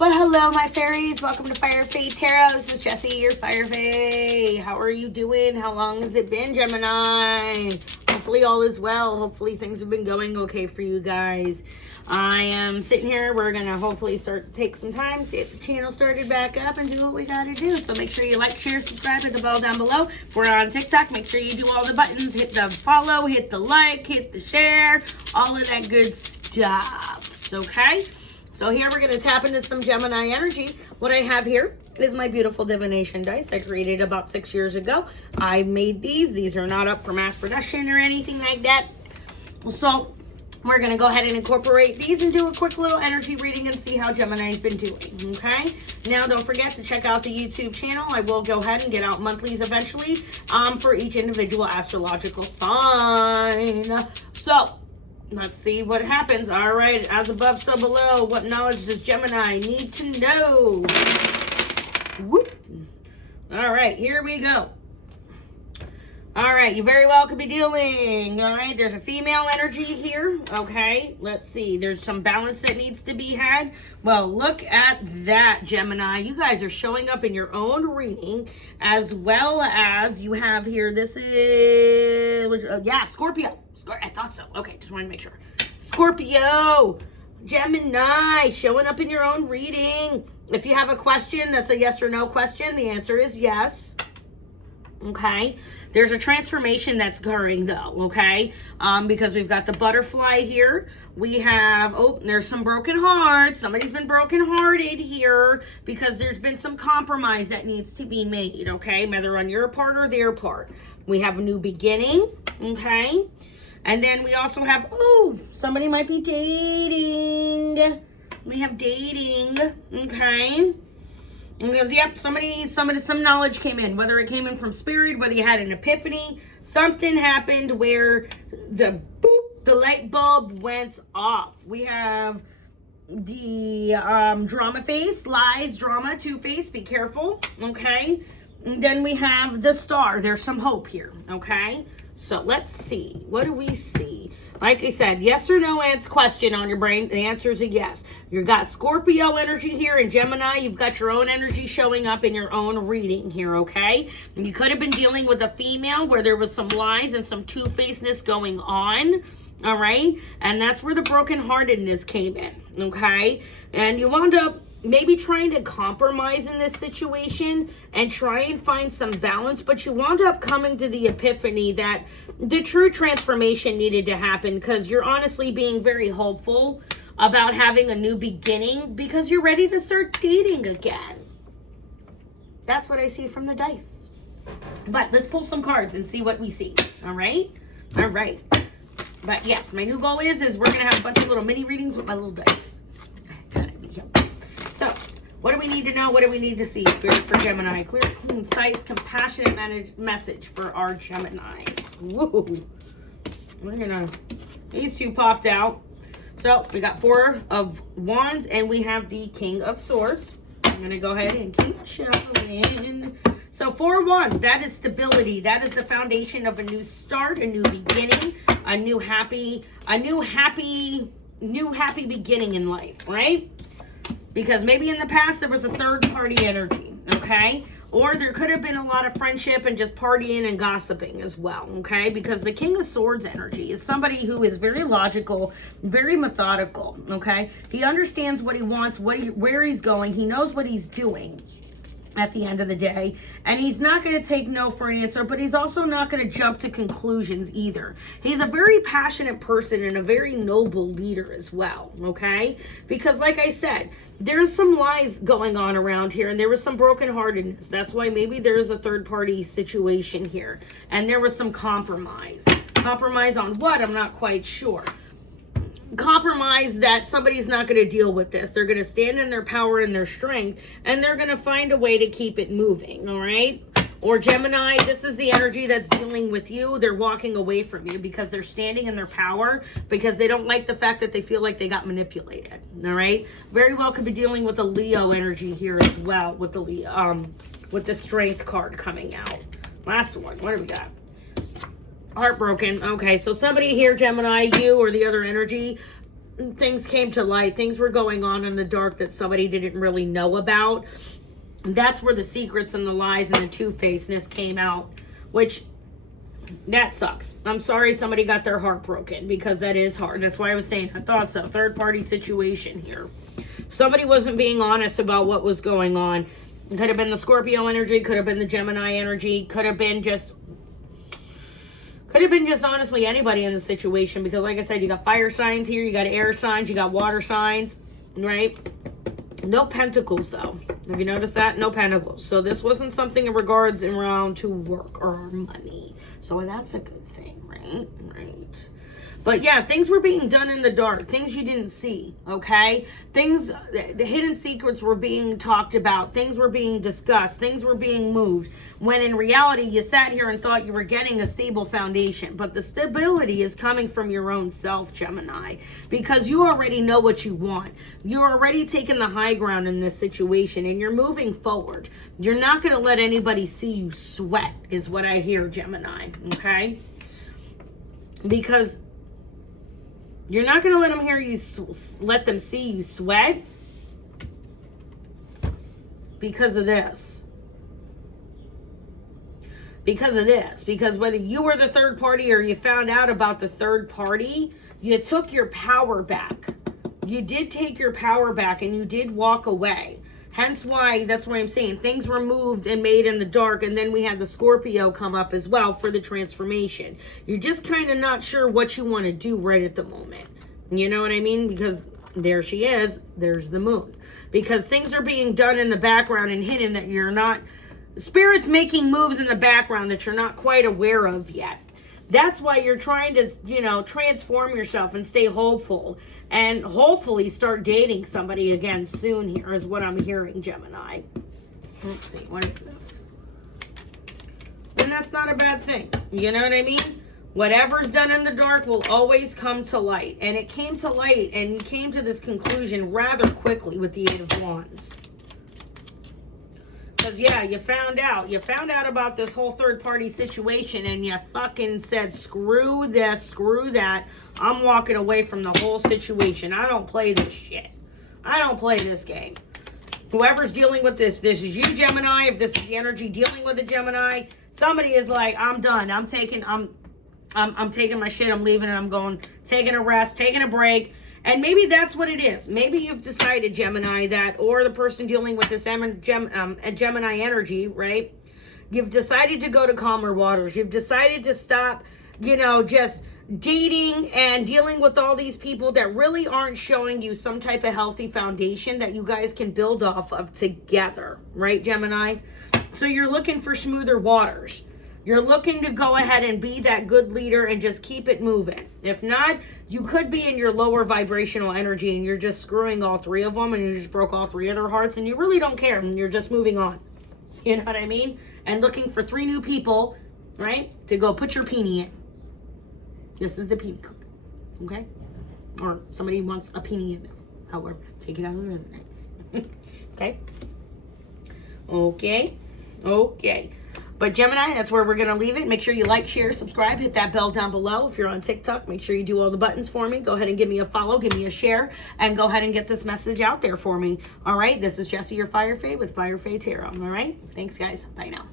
Well, hello, my fairies. Welcome to Fire Fae Tarot. This is Jessie, your Fire Fae. How are you doing? How long has it been, Gemini? Hopefully all is well. Hopefully things have been going okay for you guys. I am sitting here. We're going to hopefully take some time to get the channel started back up and do what we got to do. So make sure you like, share, subscribe, hit the bell down below. If we're on TikTok, make sure you do all the buttons. Hit the follow, hit the like, hit the share, all of that good stuff. Okay? So here we're going to tap into some Gemini energy. What I have here is my beautiful divination dice I created about 6 years ago. I made these. These are not up for mass production or anything like that. So we're going to go ahead and incorporate these and do a quick little energy reading and see how Gemini's been doing, okay? Now, don't forget to check out the YouTube channel. I will go ahead and get out monthlies eventually for each individual astrological sign. So let's see what happens. All right, as above, so below. What knowledge does Gemini need to know? Whoop. All right, here we go. All right, you very well could be dealing. All right, there's a female energy here. Okay, let's see. There's some balance that needs to be had. Well, look at that, Gemini. You guys are showing up in your own reading, as well as you have here. This is, yeah, Scorpio. I thought so. Okay, just wanted to make sure. Scorpio, Gemini, showing up in your own reading. If you have a question that's a yes or no question, the answer is yes. Okay, there's a transformation that's occurring though, okay, because we've got the butterfly here. We have, oh, there's some broken hearts. Somebody's been brokenhearted here because there's been some compromise that needs to be made, okay, whether on your part or their part. We have a new beginning, okay, and then we also have, oh, somebody might be dating. We have dating, okay. Because, yep, some knowledge came in, whether it came in from spirit, whether you had an epiphany, something happened where the light bulb went off. We have the drama face, lies, drama, two-face, be careful, okay? And then we have the star. There's some hope here, okay? So let's see. What do we see? Like I said, yes or no question on your brain. The answer is a yes. You've got Scorpio energy here, and Gemini, you've got your own energy showing up in your own reading here, okay? And you could have been dealing with a female where there was some lies and some two-facedness going on, all right? And that's where the brokenheartedness came in, okay? And you wound up maybe trying to compromise in this situation and try and find some balance, but you wound up coming to the epiphany that the true transformation needed to happen because you're honestly being very hopeful about having a new beginning because you're ready to start dating again. That's what I see from the dice. But let's pull some cards and see what we see. All right? All right. But yes, my new goal is we're going to have a bunch of little mini readings with my little dice. Gotta be helpful. So, what do we need to know? What do we need to see? Spirit for Gemini. Clear, concise, compassionate message for our Geminis. Woo! We're gonna, these two popped out. So, we got 4 of Wands and we have the King of Swords. I'm gonna go ahead and keep shuffling. So 4 Wands, that is stability. That is the foundation of a new start, a new beginning, a new happy beginning in life, right? Because maybe in the past there was a third party energy, okay? Or there could have been a lot of friendship and just partying and gossiping as well, okay? Because the King of Swords energy is somebody who is very logical, very methodical, okay? He understands what he wants, where he's going. He knows what he's doing at the end of the day, and he's not going to take no for an answer, but he's also not going to jump to conclusions either. He's a very passionate person and a very noble leader as well, okay? Because like I said, there's some lies going on around here, and there was some brokenheartedness. That's why maybe there's a third party situation here, and there was some compromise. Compromise on what? I'm not quite sure. Compromise that somebody's not going to deal with this. They're going to stand in their power and their strength, and they're going to find a way to keep it moving, all right? Or Gemini, this is the energy that's dealing with you. They're walking away from you because they're standing in their power because they don't like the fact that they feel like they got manipulated, all right? Very well could be dealing with a Leo energy here as well with the Strength card coming out. Last one, what do we got? Heartbroken. Okay, so somebody here, Gemini, you or the other energy, things came to light. Things were going on in the dark that somebody didn't really know about. That's where the secrets and the lies and the two-facedness came out, which that sucks. I'm sorry somebody got their heart broken, because that is hard. That's why I was saying I thought so. Third-party situation here. Somebody wasn't being honest about what was going on. It could have been the Scorpio energy, could have been the Gemini energy, could have been just honestly anybody in the situation, because like I said, you got fire signs here, you got air signs, you got water signs, right? No pentacles though. Have you noticed that? No pentacles. So this wasn't something in regards around to work or money. So that's a good thing, right? Right. But yeah, things were being done in the dark. Things you didn't see, okay? Things, the hidden secrets were being talked about. Things were being discussed. Things were being moved. When in reality, you sat here and thought you were getting a stable foundation. But the stability is coming from your own self, Gemini. Because you already know what you want. You're already taking the high ground in this situation. And you're moving forward. You're not going to let anybody see you sweat, is what I hear, Gemini, okay? Because you're not going to let them hear you, let them see you sweat because of this. Because of this. Because whether you were the third party or you found out about the third party, you took your power back. You did take your power back and you did walk away. Hence why, that's why I'm saying things were moved and made in the dark, and then we had the Scorpio come up as well for the transformation. You're just kind of not sure what you want to do right at the moment. You know what I mean? Because there she is. There's the moon. Because things are being done in the background and hidden that you're not... Spirit's making moves in the background that you're not quite aware of yet. That's why you're trying to, you know, transform yourself and stay hopeful. And hopefully start dating somebody again soon here is what I'm hearing, Gemini. Let's see, what is this? And that's not a bad thing. You know what I mean? Whatever's done in the dark will always come to light. And it came to light and you came to this conclusion rather quickly with the Eight of Wands. Because, yeah, you found out about this whole third-party situation, and you fucking said, screw this, screw that. I'm walking away from the whole situation. I don't play this shit. I don't play this game. Whoever's dealing with this is you, Gemini. If this is the energy dealing with a Gemini, somebody is like, I'm done. I'm taking my shit. I'm leaving and I'm going, taking a rest, taking a break. And maybe that's what it is. Maybe you've decided, Gemini, that, or the person dealing with this Gemini energy, right? You've decided to go to calmer waters. You've decided to stop, you know, just dating and dealing with all these people that really aren't showing you some type of healthy foundation that you guys can build off of together, right, Gemini? So you're looking for smoother waters. You're looking to go ahead and be that good leader and just keep it moving. If not, you could be in your lower vibrational energy and you're just screwing all three of them and you just broke all three of their hearts and you really don't care and you're just moving on. You know what I mean? And looking for 3 new people, right, to go put your peenie in. This is the peenie card, okay? Or somebody wants a peenie in them. However, take it out of the resonance. Okay? Okay? Okay. But Gemini, that's where we're going to leave it. Make sure you like, share, subscribe, hit that bell down below. If you're on TikTok, make sure you do all the buttons for me. Go ahead and give me a follow, give me a share, and go ahead and get this message out there for me. All right, this is Jessie, your Fire Fae with Fire Fae Tarot. All right, thanks guys. Bye now.